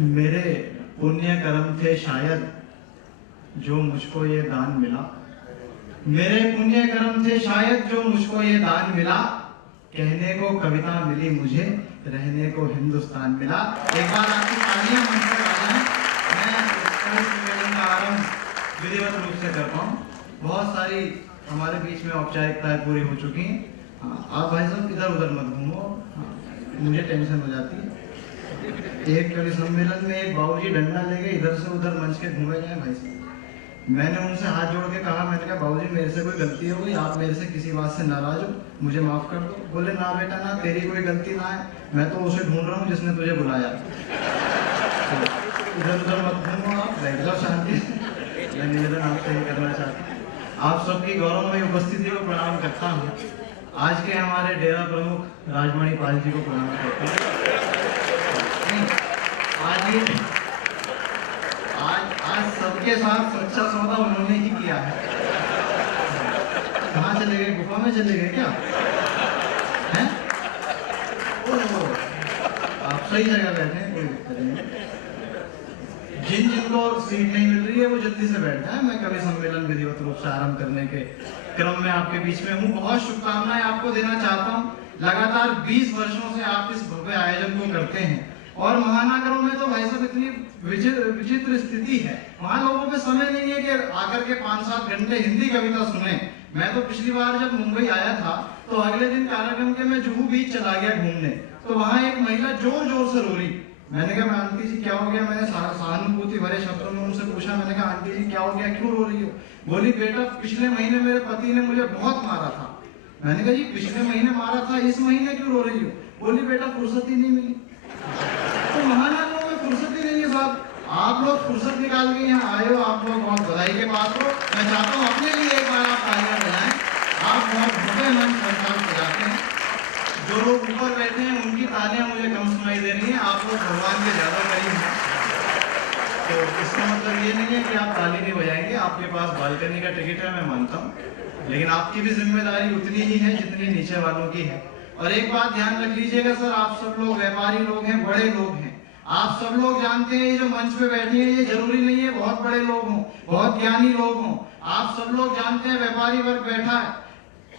मेरे पुण्य कर्म थे शायद जो मुझको ये दान मिला। मेरे पुण्य कर्म थे शायद जो मुझको ये दान मिला। कहने को कविता मिली मुझे, रहने को हिंदुस्तान मिला। एक बार आपकी तालियां मंच पर आ जाएं। मैं इस सम्मेलन का आरंभ विधिवत रूप से करता हूँ। बहुत सारी हमारे बीच में औपचारिकताएं पूरी हो चुकी हैं। आप भाई साहब इधर उधर मत घूमो, मुझे टेंशन हो जाती है। एक कवि सम्मेलन में एक बाबूजी डंडा लेके इधर से उधर मंच के घूमे जाए भाई साहब। मैंने उनसे हाथ जोड़ के कहा, मैंने कहा बाबूजी मेरे से कोई गलती हो गई, आप मेरे से किसी बात से नाराज हो, मुझे माफ कर दो। बोले ना बेटा ना, तेरी कोई गलती ना है, मैं तो उसे ढूंढ रहा हूँ जिसने तुझे बुलाया। तो इधर उधर मत घूमो, आप बैठ जाओ शांति से। मैं निवेदन आपसे ही करना चाहता हूँ। आप सबकी गौरवमयी उपस्थिति को प्रणाम करता हूँ। आज के हमारे डेरा प्रमुख राजमणि पाल जी को प्रणाम करता हूँ। आज सबके साथ सच्चा सौदा उन्होंने ही किया है। कहाँ चले गए? गुफा में चले गए क्या? हैं? आप सही जगह बैठे हैं, कोई दिक्कत नहीं। जिनको सीट नहीं मिल रही है वो जल्दी से बैठ जाए। मैं कवि सम्मेलन विधिवत रूप से आरंभ करने के क्रम में आपके बीच में हूँ। बहुत शुभकामनाएं आपको देना चाहता हूँ। लगातार 20 वर्षों से आप इस भव्य आयोजन को करते हैं और महानगरों में तो भाई साहब इतनी विचित्र स्थिति है, वहां लोगों पे समय नहीं है कि आकर के 5-7 घंटे हिंदी कविता सुने। मैं तो पिछली बार जब मुंबई आया था तो अगले दिन कार्यक्रम के मैं जुहू बीच चला गया घूमने, तो वहां एक महिला जोर जोर से रो रही। मैंने कहा आंटी जी क्या हो गया? मैंने सहानुभूति भरे शब्दों में उनसे पूछा, मैंने कहा आंटी जी क्या हो गया, क्यों रो रही हो? बोली बेटा पिछले महीने मेरे पति ने मुझे बहुत मारा था। मैंने कहा जी पिछले महीने मारा था, इस महीने क्यों रो रही हो? बोली बेटा फुर्सत ही नहीं मिली। तो महानगरों में फुर्सत ही नहीं है साहब। आप लोग फुर्सत निकाल के यहाँ आए हो, आप लोग बहुत बधाई के पात्र हो। मैं चाहता हूँ अपने लिए एक बार आप तालियां बजाएं। आप बहुत भव्य मंच संचालन सजाते हैं। जो लोग ऊपर बैठे हैं उनकी तालियां मुझे कम सुनाई दे रही हैं। आप लोग भगवान के ज्यादा करीब हैं, तो इसका मतलब ये नहीं है कि आप ताली नहीं बजाएंगे। आपके पास बालकनी का टिकट है, मैं मानता हूँ, लेकिन आपकी भी जिम्मेदारी उतनी ही है जितनी नीचे वालों की है। और एक बात ध्यान रख लीजिएगा सर, आप सब लोग व्यापारी लोग हैं, बड़े लोग हैं। आप सब लोग जानते हैं ये जो मंच पे बैठे हैं ये जरूरी नहीं है बहुत बड़े लोग हों, बहुत ज्ञानी लोग हों। आप सब लोग जानते हैं व्यापारी वर्ग बैठा है,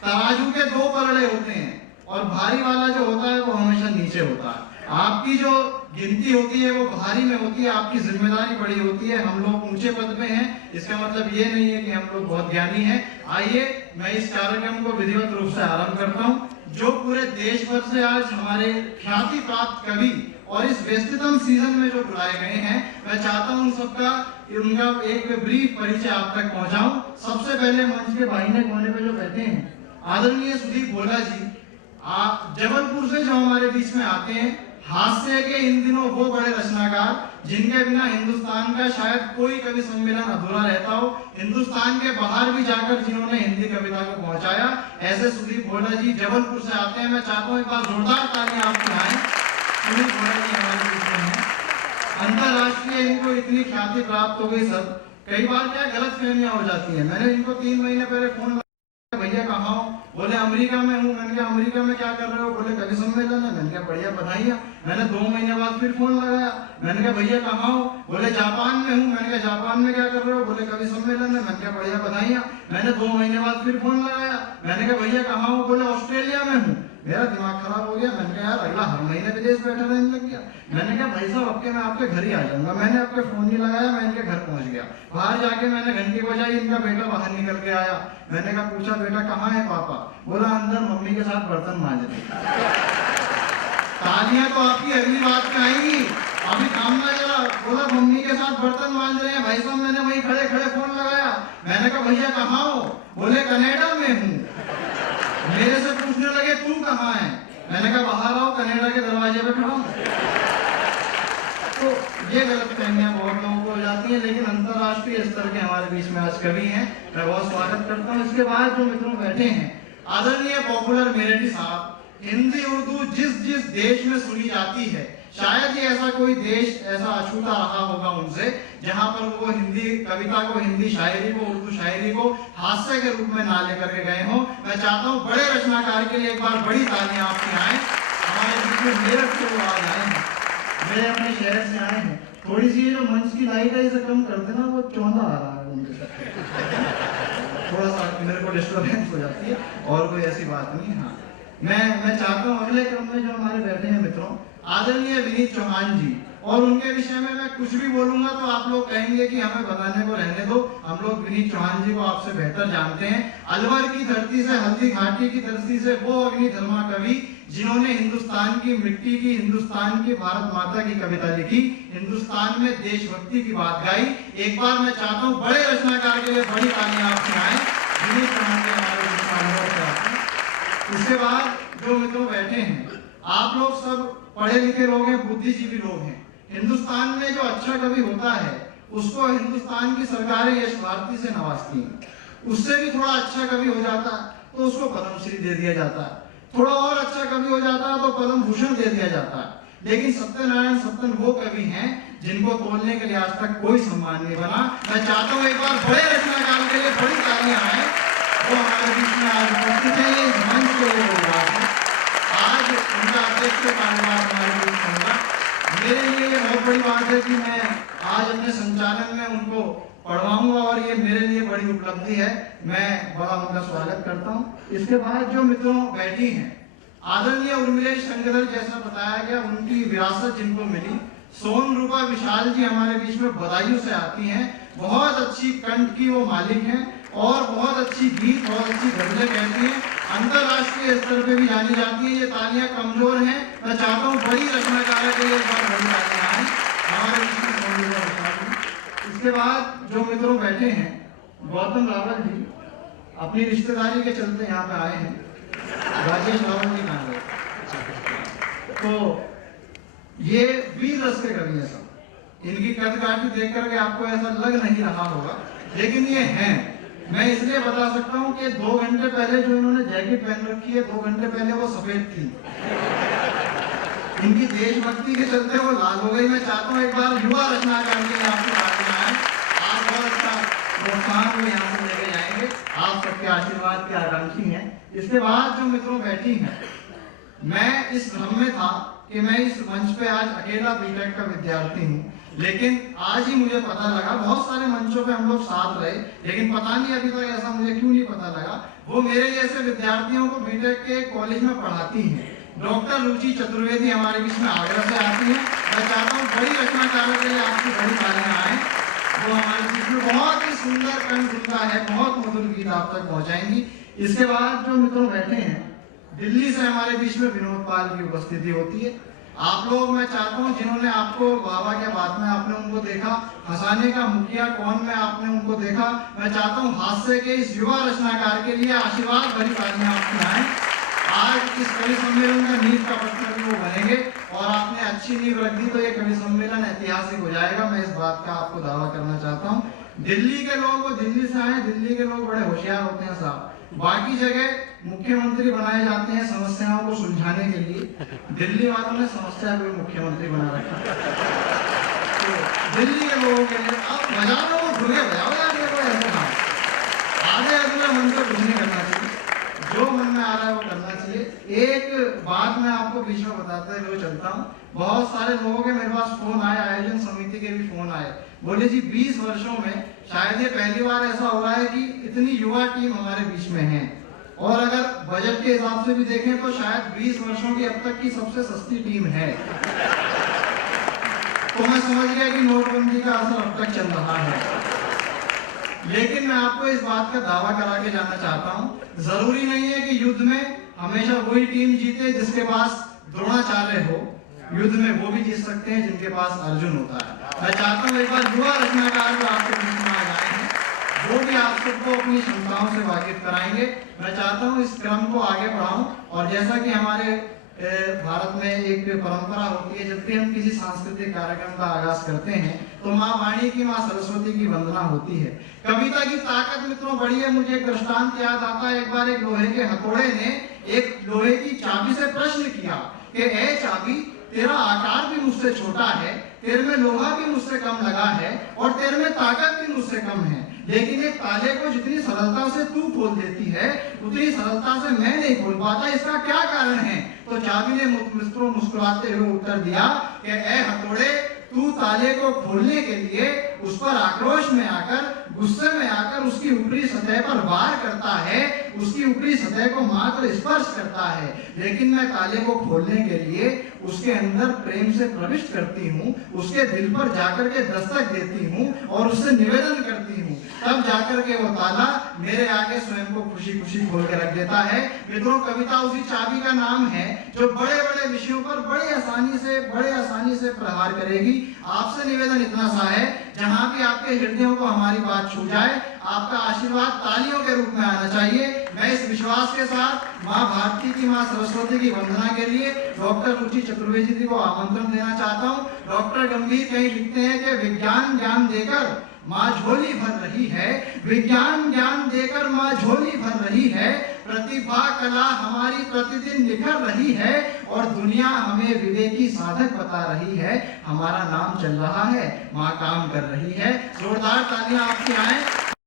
तराजू के 2 पलड़े होते हैं और भारी वाला जो होता है वो हमेशा नीचे होता है। आपकी जो गिनती होती है वो भारी में होती है, आपकी जिम्मेदारी बड़ी होती है। हम लोग ऊंचे पद पे हैं, इसका मतलब ये नहीं है कि हम लोग बहुत ज्ञानी हैं। आइए मैं इस कार्यक्रम को विधिवत रूप से आरंभ करता हूँ। जो पूरे देश भर से आज हमारे ख्याति प्राप्त कवि और इस व्यस्ततम सीजन में जो बुलाए गए हैं, मैं चाहता हूँ सबका उनका एक ब्रीफ परिचय आप तक पहुंचाऊं। सबसे पहले मंच के बाहिने कोने पे जो बैठे हैं आदरणीय सुदीप भोला जी, आप जबलपुर से जो हमारे बीच में आते हैं, हास्य के इन दिनों वो बड़े रचनाकार जिनके बिना हिंदुस्तान का शायद कोई कवि सम्मेलन अधूरा रहता हो। हिंदुस्तान के बाहर भी जाकर जिन्होंने हिंदी कविता को पहुंचाया, ऐसे सुदीप भोला जी जबलपुर से आते हैं। मैं चाहता हूँ एक बार जोरदार तालियां आप सुनाएं। सुदीप भोला जी हमारे बीच में हैं। अंतरराष्ट्रीय इनको इतनी ख्याति प्राप्त हो गई सर, कई बार क्या गलत फहमियां हो जाती है। मैंने इनको 3 महीने पहले फोन, भैया कहाँ हो? बोले अमेरिका में हूँ। मैंने कहा अमेरिका में क्या कर रहे हो? बोले कवि सम्मेलन है। मैंने कहा बढ़िया, बधाइयाँ। मैंने 2 महीने बाद फिर फोन लगाया, मैंने कहा भैया कहाँ हो? बोले जापान में हूँ। मैंने कहा जापान में क्या कर रहे हो? बोले कवि सम्मेलन है। मैंने कहा बढ़िया, बधाइयाँ। मैंने 2 महीने बाद फिर फोन लगाया, मैंने कहा भैया कहाँ हो? बोले ऑस्ट्रेलिया में हूँ। मेरा दिमाग खराब हो गया। मैंने कहा यार अगला हर महीने विदेश बैठा रहने लग गया। मैंने कहा भाई साहब अब के मैं आपके घर ही आ जाऊंगा। मैंने आपके फोन नहीं लगाया, मैं इनके घर पहुंच गया। बाहर जाके मैंने घंटी बजाई, इनका बेटा बाहर निकल के आया। मैंने कहा पूछा बेटा कहाँ है पापा? बोला अंदर मम्मी के साथ बर्तन मांज रहे। तालियां तो आपकी अगली बात में आएंगी, अभी काम ना चला। बोला मम्मी के साथ बर्तन मांज रहे हैं। भाई साहब मैंने वहीं खड़े खड़े फोन लगाया, मैंने कहा भैया कहाँ हो? बोले कनाडा में हूँ। मेरे से पूछने लगे तू कहाँ है? मैंने कहा बाहर आओ, कनाडा के दरवाजे पे खड़ा हूं। तो ये गलतफहमियां बहुत लोगों को हो जाती हैं, लेकिन अंतरराष्ट्रीय स्तर के हमारे बीच में आज कवि हैं, मैं बहुत स्वागत करता हूँ। इसके बाद जो मित्रों बैठे हैं, आदरणीय पॉपुलर मेरेडी साहब, हिंदी उर्दू जिस जिस देश में सुनी जाती है, शायद ही ऐसा कोई देश ऐसा अछूता रहा होगा उनसे जहां पर वो हिंदी कविता को, हिंदी शायरी को, उर्दू शायरी को हास्य के रूप में ना लेकर के गए हों। मैं चाहता हूं बड़े रचनाकार के लिए एक बार बड़ी तालियां आपकी आए। हमारे बीच में मेरठ से वो आज आए हैं। मेरे अपने शहर से आए हैं, थोड़ी सी जो मंच की लाइट है इसे कम कर देना, वो चौंधा आ रहा है उनके साथ, थोड़ा सा मेरे को डिस्टर्बेंस हो जाती है, और कोई ऐसी बात नहीं। हाँ, मैं चाहता हूँ अगले क्रम में जो हमारे बैठे हैं मित्रों, आदरणीय विनीत चौहान जी, और उनके विषय में मैं कुछ भी बोलूंगा तो आप लोग कहेंगे कि हमें बताने को रहने दो, हम लोग विनीत चौहान जी को आपसे बेहतर जानते हैं। अलवर की धरती से, हल्दी घाटी की धरती से वो अग्निधर्मा कवि जिन्होंने हिंदुस्तान की मिट्टी की, हिंदुस्तान की भारत माता की कविता लिखी, हिंदुस्तान में देशभक्ति की बात गाई। एक बार मैं चाहता हूँ बड़े रचनाकार के लिए बड़ी तालियां आप सुनाएं, विनीत चौहान के हमारे इसके बाद जो मित्रों बैठे हैं, आप लोग सब पढ़े लिखे लोग हैं, बुद्धिजीवी लोग हैं। हिंदुस्तान में जो अच्छा कवि होता है उसको हिंदुस्तान की सरकारें यश भारती से नवाजती हैं, उससे भी थोड़ा अच्छा कवि हो जाता है तो उसको पद्मश्री दे दिया जाता है, थोड़ा और अच्छा कवि हो जाता है तो पद्म भूषण दे दिया जाता है। लेकिन सत्यनारायण सत्तन वो कवि हैं जिनको तोलने के लिए आज तक कोई सम्मान नहीं बना। मैं चाहता हूँ एक बार बड़े रचनाकार के लिए बड़ी तालियां आए, वो हमारे बीच में आज उपस्थित है। ये मंच के लिए बोल रहा है, आज उनका अध्यक्ष कार्यभार हमारे बीच होगा। मेरे लिए ये बहुत बड़ी बात है कि मैं आज अपने संचालन में उनको पढ़वाऊंगा और ये मेरे लिए बड़ी उपलब्धि है। मैं बड़ा उनका स्वागत करता हूँ। इसके बाद जो मित्रों बैठी हैं, आदरणीय उर्मिलेश शंकर, जैसा बताया गया उनकी विरासत जिनको मिली, सोन रूपा विशाल जी हमारे बीच में बदायूं से आती हैं, बहुत अच्छी कंठ की वो मालिक हैं और बहुत अच्छी गीत, बहुत अच्छी गजलें कहती हैं, अंतरराष्ट्रीय स्तर पे भी जानी जाती है। ये तालियां कमजोर हैं, मैं चाहता हूँ बड़ी रचनाकार के लिए एक बार बड़ी तालियां आए हमारे बीच में सोन रूपा विशाल जी। इसके बाद जो मित्रों बैठे हैं, गौतम रावल जी अपनी रिश्तेदारी के चलते यहाँ पे आए हैं, राजेश रावल जी कहाँ गए, तो ये वीर रस के कवि हैं सब। इनकी कदकाठी देख करके आपको ऐसा लग नहीं रहा होगा, लेकिन ये हैं। मैं इसलिए बता सकता हूँ कि 2 घंटे पहले जो इन्होंने जैकेट पहन रखी है, 2 घंटे पहले वो सफेद थी, इनकी देशभक्ति के चलते वो लाल हो गई। मैं चाहता हूँ एक बार युवा रचनाकार के लिए आपको आए, आप बहुत अच्छा प्रोत्साहन में यहाँ से लेके जाएंगे, आप सबके आशीर्वाद के आकांक्षी हैं। इसके बाद जो मित्रों बैठी हैं, मैं इस भ्रम में था कि मैं इस मंच पे आज अकेला बीटेक का विद्यार्थी हूँ, लेकिन आज ही मुझे पता लगा, बहुत सारे मंचों पे हम लोग साथ रहे, लेकिन पता नहीं अभी तक ऐसा मुझे क्यों नहीं पता लगा, वो मेरे जैसे विद्यार्थियों को बीटेक के कॉलेज में पढ़ाती हैं। डॉक्टर रुचि चतुर्वेदी हमारे बीच में आगरा से आती है। मैं चाहता हूँ बड़ी रचनाकार के लिए आपकी बड़ी तालियां आए, वो हमारे बीच में बहुत ही सुंदर कंठ उनका है, बहुत मधुर गीत आप तक पहुंचाएंगी। इसके बाद जो मित्रों बैठे हैं, दिल्ली से हमारे बीच में विनोद पाल की उपस्थिति होती है। आप लोग, मैं चाहता हूं जिन्होंने आपको बाबा के बाद में आपने उनको देखा, हंसाने का मुखिया कौन में आपने उनको देखा, मैं चाहता हूं हास्य के इस युवा रचनाकार के लिए आशीर्वाद भरी तालियां आप सुनाएं। आज इस कवि सम्मेलन का नींव का पत्थर भी वो बनेंगे और आपने अच्छी नींव रख दी तो ये कवि सम्मेलन ऐतिहासिक हो जाएगा। मैं इस बात का आपको दावा करना चाहता हूँ। दिल्ली के लोग, वो दिल्ली से आए, दिल्ली के लोग बड़े होशियार होते हैं साहब। बाकी जगह मुख्यमंत्री बनाए जाते हैं समस्याओं को सुलझाने के लिए, दिल्ली वालों ने समस्या को मुख्यमंत्री बना रखा। तो दिल्ली के लोगों के लिए अब बजाओ, वो भूले बजाओ यार, ये कोई ऐसा काम आधे अधूरे मन से कुछ नहीं करना चाहिए, जो मन में आ रहा है वो करना चाहिए। एक बात मैं आपको बीच में बताते हुए चलता हूँ, बहुत सारे लोगों के मेरे पास फोन आए, आयोजन समिति के भी फोन आए, बोले जी 20 वर्षों में शायद ये पहली बार ऐसा हो रहा है कि इतनी युवा टीम हमारे बीच में है, और अगर बजट के हिसाब से भी देखें तो शायद 20 वर्षों की अब तक की सबसे सस्ती टीम है। तो मैं समझ गया कि नोटबंदी का असर अब तक चल रहा है, लेकिन मैं आपको इस बात का दावा करा के जाना चाहता हूँ, जरूरी नहीं है कि युद्ध में हमेशा वही टीम जीते जिसके पास द्रोणाचार्य हो, युद्ध में वो भी जीत सकते हैं जिनके पास अर्जुन होता है। मैं चाहता हूँ एक बार युवा रचनाकार जो आपके बीच में आ जाए हैं, वो भी आप सबको अपनी क्षमताओं से वाकिफ कराएंगे। मैं चाहता हूँ इस क्रम को आगे बढ़ाऊं, और जैसा कि हमारे भारत में एक परंपरा होती है, जब भी हम किसी सांस्कृतिक कार्यक्रम का आगाज करते हैं तो माँ वाणी की, माँ सरस्वती की वंदना होती है। कविता की ताकत मित्रों बड़ी है। मुझे एक दृष्टांत याद आता है, एक बार एक लोहे के हथौड़े ने एक लोहे की चाबी से प्रश्न किया कि ए चाबी, तेरा आकार भी मुझसे छोटा है, तेरे में लोहा भी मुझसे कम लगा है और तेरे में ताकत भी मुझसे कम है, लेकिन एक ताले को जितनी सरलता से तू खोल देती है उतनी सरलता से मैं नहीं खोल पाता, इसका क्या कारण है? तो चाबी ने मित्रों मुस्कुराते हुए उत्तर दिया कि ए ताले को खोलने के लिए उस पर आक्रोश में आकर, गुस्से में आकर उसकी ऊपरी सतह पर वार करता है, उसकी ऊपरी सतह को मात्र स्पर्श करता है। लेकिन मैं ताले को खोलने के लिए उसके अंदर प्रेम से प्रविष्ट करती हूँ, उसके दिल पर जाकर के दस्तक देती हूँ और उससे निवेदन करती हूँ, तब जाकर के वो ताला मेरे आगे स्वयं को खुशी खुशी खोल के रख देता है। मित्रों, कविता उसी चाबी का नाम है जो बड़े बड़े विषयों पर बड़े आसानी से प्रहार करेगी। आपसे निवेदन इतना सा है, जहां भी आपके हृदयों को हमारी बात छू जाए, आपका आशीर्वाद तालियों के रूप में आना चाहिए। मैं इस विश्वास के साथ माँ भारती की, माँ सरस्वती की वंदना के लिए डॉक्टर रुचि चतुर्वेदी जी को आमंत्रण देना चाहता हूँ। डॉक्टर गंभीर कहीं लिखते हैं कि विज्ञान ज्ञान देकर माँ झोली भर रही है, विज्ञान ज्ञान देकर माँ झोली भर रही है, प्रतिभा कला हमारी प्रतिदिन निखर रही है और दुनिया हमें विवेकी साधक बता रही है। हमारा नाम चल रहा है, माँ काम कर रही है। जोरदार तालियां आपकी आए।